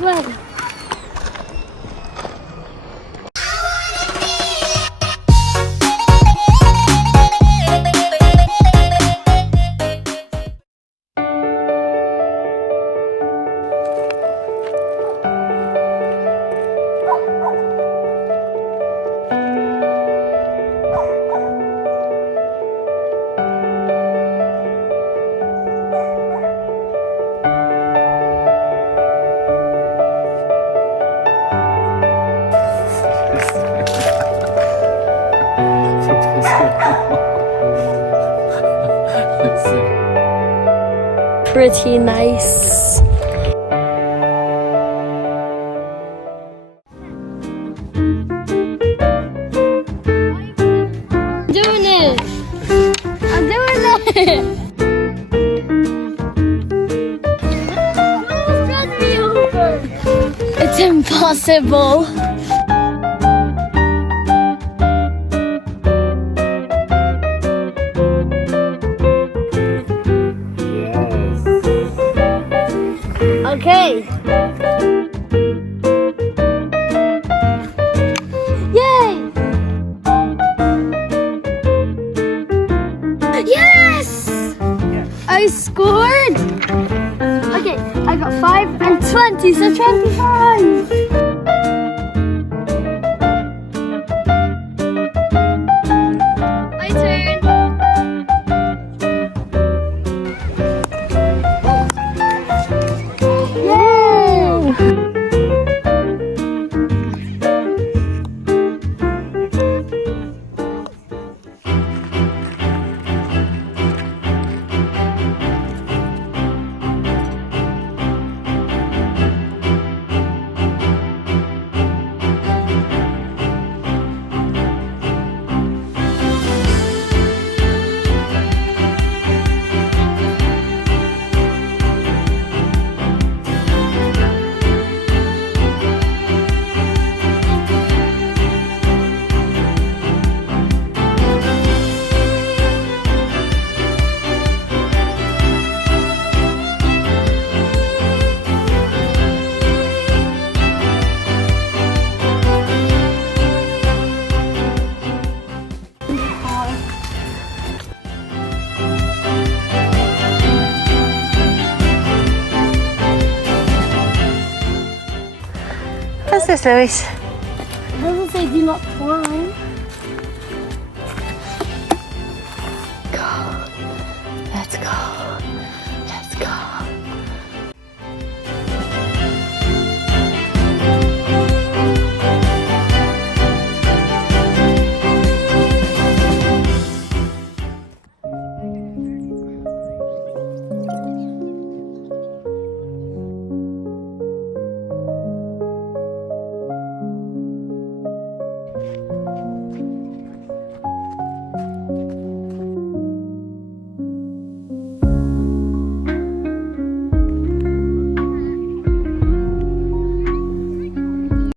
this way. Pretty nice. Doing it. I'm doing it. Run me over. It's impossible. Okay. Yay! Yes! I scored! Okay, I got 5 and 20, so 25! My turn! What's this, Louise? It doesn't say do not climb. Go. Let's go.